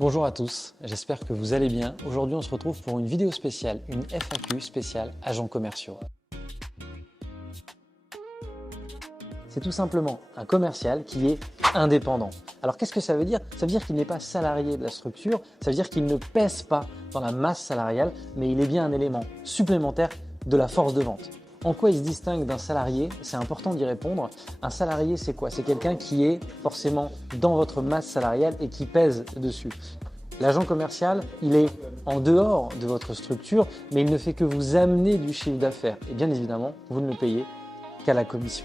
Bonjour à tous, j'espère que vous allez bien. Aujourd'hui, on se retrouve pour une vidéo spéciale, une FAQ spéciale agents commerciaux. C'est tout simplement un commercial qui est indépendant. Alors qu'est-ce que ça veut dire? Ça veut dire qu'il n'est pas salarié de la structure, ça veut dire qu'il ne pèse pas dans la masse salariale, mais il est bien un élément supplémentaire de la force de vente. En quoi il se distingue d'un salarié? C'est important d'y répondre. Un salarié, c'est quoi? C'est quelqu'un qui est forcément dans votre masse salariale et qui pèse dessus. L'agent commercial, il est en dehors de votre structure, mais il ne fait que vous amener du chiffre d'affaires. Et bien évidemment, vous ne le payez qu'à la commission.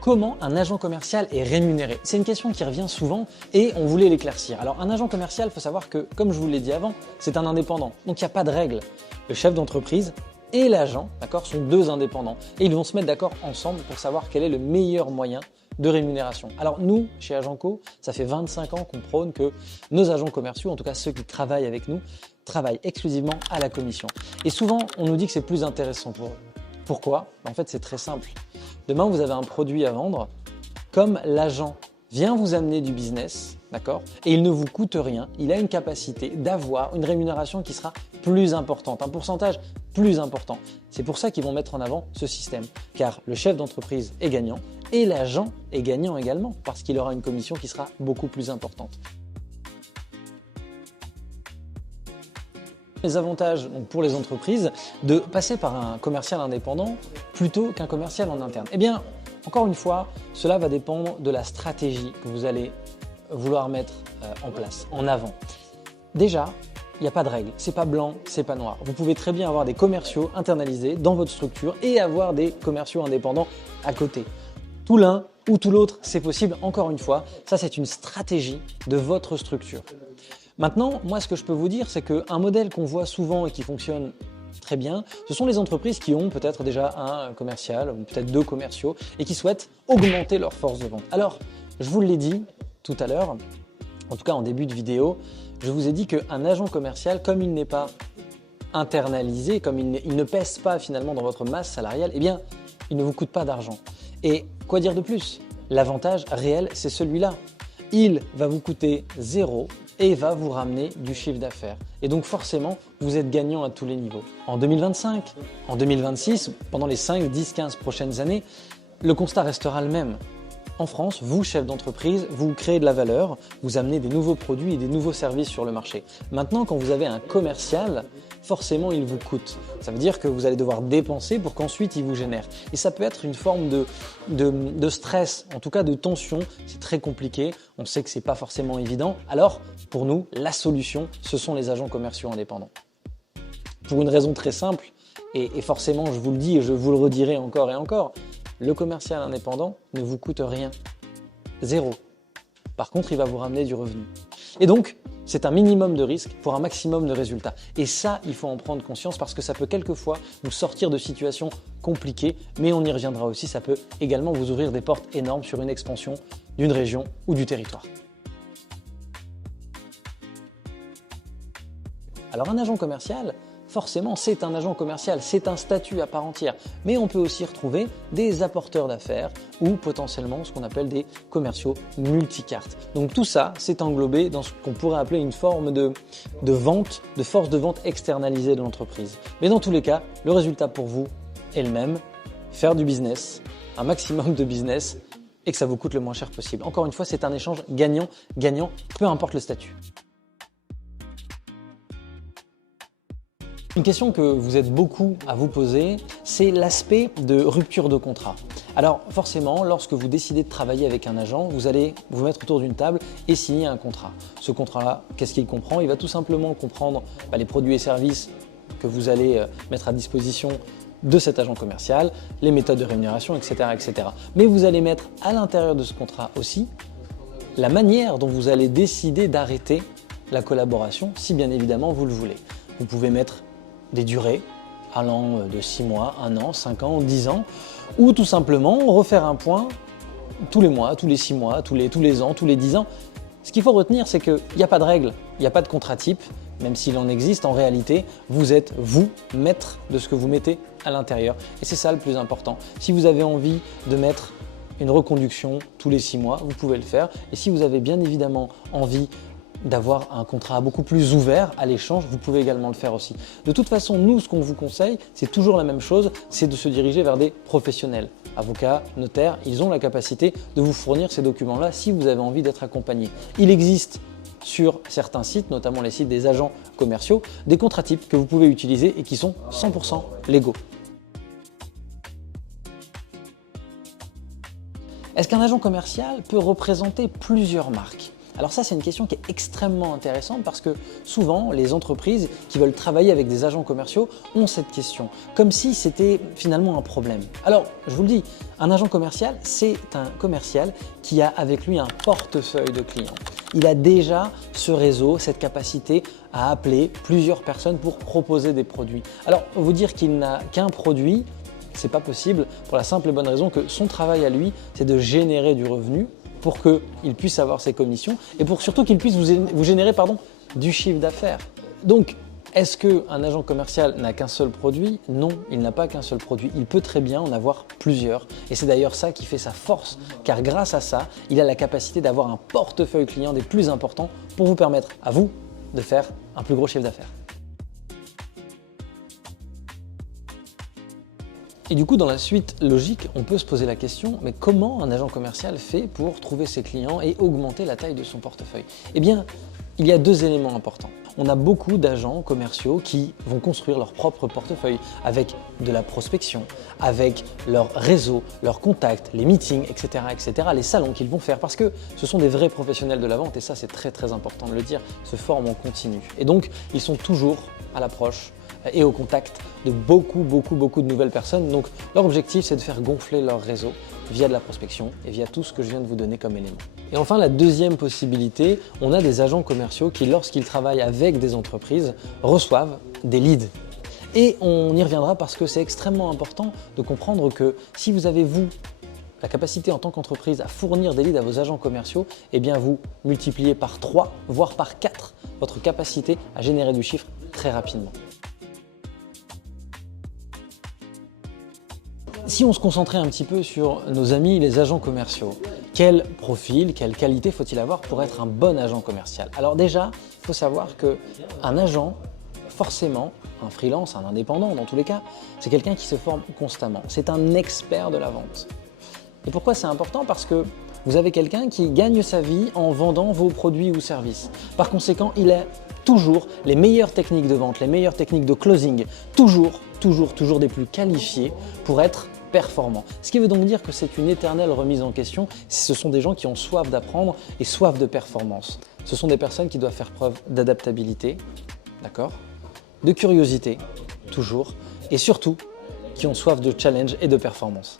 Comment un agent commercial est rémunéré? C'est une question qui revient souvent et on voulait l'éclaircir. Alors un agent commercial, il faut savoir que, comme je vous l'ai dit avant, c'est un indépendant. Donc il n'y a pas de règle. Le chef d'entreprise et l'agent, d'accord, sont deux indépendants. Et ils vont se mettre d'accord ensemble pour savoir quel est le meilleur moyen de rémunération. Alors nous, chez Agentco, ça fait 25 ans qu'on prône que nos agents commerciaux, en tout cas ceux qui travaillent avec nous, travaillent exclusivement à la commission. Et souvent, on nous dit que c'est plus intéressant pour eux. Pourquoi? En fait, c'est très simple. Demain, vous avez un produit à vendre, comme l'agent vient vous amener du business, d'accord? Et il ne vous coûte rien, il a une capacité d'avoir une rémunération qui sera plus importante, un pourcentage plus important. C'est pour ça qu'ils vont mettre en avant ce système, car le chef d'entreprise est gagnant et l'agent est gagnant également, parce qu'il aura une commission qui sera beaucoup plus importante. Les avantages donc, pour les entreprises de passer par un commercial indépendant plutôt qu'un commercial en interne. Eh bien, encore une fois, cela va dépendre de la stratégie que vous allez vouloir mettre en place, en avant. Déjà, il n'y a pas de règle, c'est pas blanc, c'est pas noir. Vous pouvez très bien avoir des commerciaux internalisés dans votre structure et avoir des commerciaux indépendants à côté. Tout l'un ou tout l'autre, c'est possible. Encore une fois, ça c'est une stratégie de votre structure. Maintenant, moi ce que je peux vous dire, c'est qu'un modèle qu'on voit souvent et qui fonctionne très bien, ce sont les entreprises qui ont peut-être déjà un commercial ou peut-être deux commerciaux et qui souhaitent augmenter leur force de vente. Alors, je vous l'ai dit tout à l'heure, en tout cas en début de vidéo, je vous ai dit qu'un agent commercial, comme il n'est pas internalisé, comme il ne pèse pas finalement dans votre masse salariale, eh bien, il ne vous coûte pas d'argent. Et quoi dire de plus? L'avantage réel, c'est celui-là. Il va vous coûter zéro et va vous ramener du chiffre d'affaires. Et donc forcément, vous êtes gagnant à tous les niveaux. En 2025, en 2026, pendant les 5, 10, 15 prochaines années, le constat restera le même. En France, vous, chef d'entreprise, vous créez de la valeur, vous amenez des nouveaux produits et des nouveaux services sur le marché. Maintenant, quand vous avez un commercial, forcément, il vous coûte. Ça veut dire que vous allez devoir dépenser pour qu'ensuite il vous génère. Et ça peut être une forme de stress, en tout cas de tension. C'est très compliqué. On sait que c'est pas forcément évident. Alors, pour nous, la solution, ce sont les agents commerciaux indépendants. Pour une raison très simple, et forcément, je vous le dis et je vous le redirai encore et encore, le commercial indépendant ne vous coûte rien. Zéro. Par contre, il va vous ramener du revenu. Et donc, c'est un minimum de risque pour un maximum de résultats. Et ça, il faut en prendre conscience parce que ça peut quelquefois vous sortir de situations compliquées, mais on y reviendra aussi, ça peut également vous ouvrir des portes énormes sur une expansion d'une région ou du territoire. Alors un agent commercial, forcément, c'est un agent commercial, c'est un statut à part entière. Mais on peut aussi retrouver des apporteurs d'affaires ou potentiellement ce qu'on appelle des commerciaux multicartes. Donc tout ça, c'est englobé dans ce qu'on pourrait appeler une forme de vente, de force de vente externalisée de l'entreprise. Mais dans tous les cas, le résultat pour vous est le même, faire du business, un maximum de business et que ça vous coûte le moins cher possible. Encore une fois, c'est un échange gagnant-gagnant, peu importe le statut. Une question que vous êtes beaucoup à vous poser, c'est l'aspect de rupture de contrat. Alors forcément, lorsque vous décidez de travailler avec un agent, vous allez vous mettre autour d'une table et signer un contrat. Ce contrat-là, qu'est-ce qu'il comprend? Il va tout simplement comprendre les produits et services que vous allez mettre à disposition de cet agent commercial, les méthodes de rémunération, etc., etc. Mais vous allez mettre à l'intérieur de ce contrat aussi la manière dont vous allez décider d'arrêter la collaboration, si bien évidemment vous le voulez. Vous pouvez mettre des durées allant de 6 mois, 1 an, 5 ans, 10 ans, ou tout simplement refaire un point tous les mois, tous les 6 mois, tous les ans, tous les 10 ans. Ce qu'il faut retenir, c'est qu'il n'y a pas de règle, il n'y a pas de contrat type, même s'il en existe, en réalité, vous êtes, vous, maître de ce que vous mettez à l'intérieur. Et c'est ça le plus important. Si vous avez envie de mettre une reconduction tous les 6 mois, vous pouvez le faire. Et si vous avez bien évidemment envie d'avoir un contrat beaucoup plus ouvert à l'échange, vous pouvez également le faire aussi. De toute façon, nous, ce qu'on vous conseille, c'est toujours la même chose, c'est de se diriger vers des professionnels. Avocats, notaires, ils ont la capacité de vous fournir ces documents-là si vous avez envie d'être accompagné. Il existe sur certains sites, notamment les sites des agents commerciaux, des contrats types que vous pouvez utiliser et qui sont 100% légaux. Est-ce qu'un agent commercial peut représenter plusieurs marques ? Alors ça, c'est une question qui est extrêmement intéressante parce que souvent, les entreprises qui veulent travailler avec des agents commerciaux ont cette question, comme si c'était finalement un problème. Alors, je vous le dis, un agent commercial, c'est un commercial qui a avec lui un portefeuille de clients. Il a déjà ce réseau, cette capacité à appeler plusieurs personnes pour proposer des produits. Alors, vous dire qu'il n'a qu'un produit, c'est pas possible pour la simple et bonne raison que son travail à lui, c'est de générer du revenu pour qu'il puisse avoir ses commissions et pour surtout qu'il puisse vous générer du chiffre d'affaires. Donc, est-ce qu'un agent commercial n'a qu'un seul produit? Non, il n'a pas qu'un seul produit. Il peut très bien en avoir plusieurs. Et c'est d'ailleurs ça qui fait sa force, car grâce à ça, il a la capacité d'avoir un portefeuille client des plus importants pour vous permettre à vous de faire un plus gros chiffre d'affaires. Et du coup, dans la suite logique, on peut se poser la question, mais comment un agent commercial fait pour trouver ses clients et augmenter la taille de son portefeuille? Eh bien, il y a 2 éléments importants. On a beaucoup d'agents commerciaux qui vont construire leur propre portefeuille avec de la prospection, avec leur réseau, leurs contacts, les meetings, etc., les salons qu'ils vont faire parce que ce sont des vrais professionnels de la vente et ça, c'est très très important de le dire, se forment en continu. Et donc, ils sont toujours à l'approche et au contact de beaucoup de nouvelles personnes. Donc leur objectif, c'est de faire gonfler leur réseau via de la prospection et via tout ce que je viens de vous donner comme élément. Et enfin, la deuxième possibilité, on a des agents commerciaux qui, lorsqu'ils travaillent avec des entreprises, reçoivent des leads. Et on y reviendra parce que c'est extrêmement important de comprendre que si vous avez, vous, la capacité en tant qu'entreprise à fournir des leads à vos agents commerciaux, eh bien vous multipliez par 3, voire par 4 votre capacité à générer du chiffre très rapidement. Si on se concentrait un petit peu sur nos amis les agents commerciaux, quel profil, quelle qualité faut-il avoir pour être un bon agent commercial? Alors déjà, il faut savoir qu'un agent, forcément, un freelance, un indépendant dans tous les cas, c'est quelqu'un qui se forme constamment. C'est un expert de la vente. Et pourquoi c'est important? Parce que vous avez quelqu'un qui gagne sa vie en vendant vos produits ou services. Par conséquent, il a toujours les meilleures techniques de vente, les meilleures techniques de closing, toujours des plus qualifiés pour être performant. Ce qui veut donc dire que c'est une éternelle remise en question. Ce sont des gens qui ont soif d'apprendre et soif de performance. Ce sont des personnes qui doivent faire preuve d'adaptabilité, d'accord, de curiosité, toujours, et surtout qui ont soif de challenge et de performance.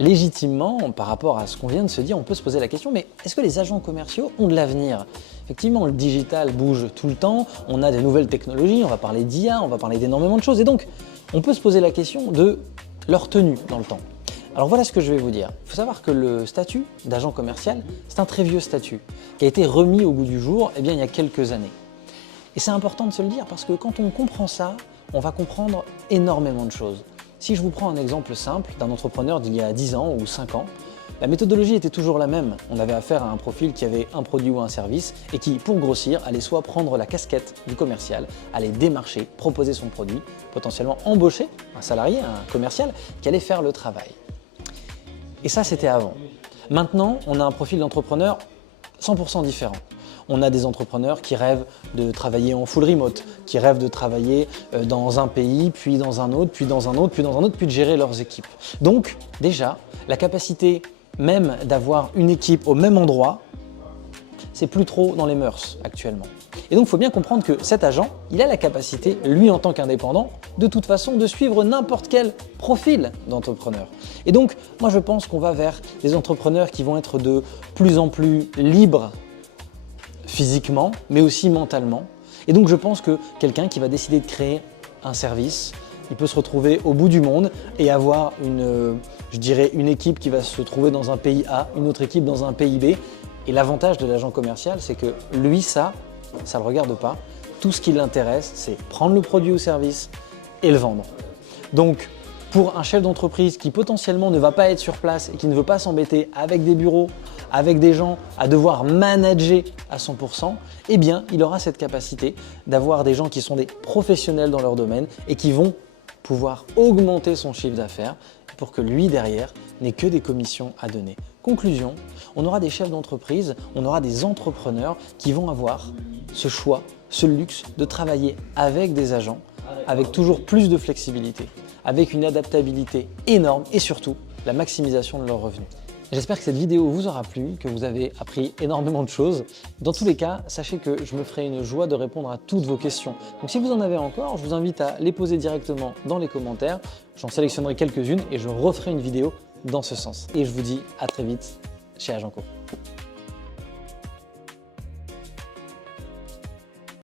Légitimement, par rapport à ce qu'on vient de se dire, on peut se poser la question, mais est-ce que les agents commerciaux ont de l'avenir? Effectivement, le digital bouge tout le temps, on a des nouvelles technologies, on va parler d'IA, on va parler d'énormément de choses, et donc on peut se poser la question de leur tenue dans le temps. Alors voilà ce que je vais vous dire. Il faut savoir que le statut d'agent commercial, c'est un très vieux statut qui a été remis au goût du jour il y a quelques années. Et c'est important de se le dire parce que quand on comprend ça, on va comprendre énormément de choses. Si je vous prends un exemple simple d'un entrepreneur d'il y a 10 ans ou 5 ans, la méthodologie était toujours la même. On avait affaire à un profil qui avait un produit ou un service et qui, pour grossir, allait soit prendre la casquette du commercial, aller démarcher, proposer son produit, potentiellement embaucher un salarié, un commercial, qui allait faire le travail. Et ça, c'était avant. Maintenant, on a un profil d'entrepreneur 100% différent. On a des entrepreneurs qui rêvent de travailler en full remote, qui rêvent de travailler dans un pays, puis dans un autre, puis dans un autre, puis dans un autre, puis de gérer leurs équipes. Donc déjà, la capacité même d'avoir une équipe au même endroit, c'est plus trop dans les mœurs actuellement. Et donc il faut bien comprendre que cet agent, il a la capacité, lui en tant qu'indépendant, de toute façon de suivre n'importe quel profil d'entrepreneur. Et donc moi je pense qu'on va vers des entrepreneurs qui vont être de plus en plus libres physiquement, mais aussi mentalement. Et donc je pense que quelqu'un qui va décider de créer un service, il peut se retrouver au bout du monde et avoir une équipe qui va se trouver dans un pays A, une autre équipe dans un pays B. Et l'avantage de l'agent commercial, c'est que lui, ça ne le regarde pas. Tout ce qui l'intéresse, c'est prendre le produit ou service et le vendre. Donc, Pour un chef d'entreprise qui potentiellement ne va pas être sur place et qui ne veut pas s'embêter avec des bureaux, avec des gens, à devoir manager à 100%, eh bien, il aura cette capacité d'avoir des gens qui sont des professionnels dans leur domaine et qui vont pouvoir augmenter son chiffre d'affaires pour que lui, derrière, n'ait que des commissions à donner. Conclusion, on aura des chefs d'entreprise, on aura des entrepreneurs qui vont avoir ce choix, ce luxe de travailler avec des agents, avec toujours plus de flexibilité, avec une adaptabilité énorme et surtout la maximisation de leurs revenus. J'espère que cette vidéo vous aura plu, que vous avez appris énormément de choses. Dans tous les cas, sachez que je me ferai une joie de répondre à toutes vos questions. Donc si vous en avez encore, je vous invite à les poser directement dans les commentaires. J'en sélectionnerai quelques-unes et je referai une vidéo dans ce sens. Et je vous dis à très vite chez Agenco.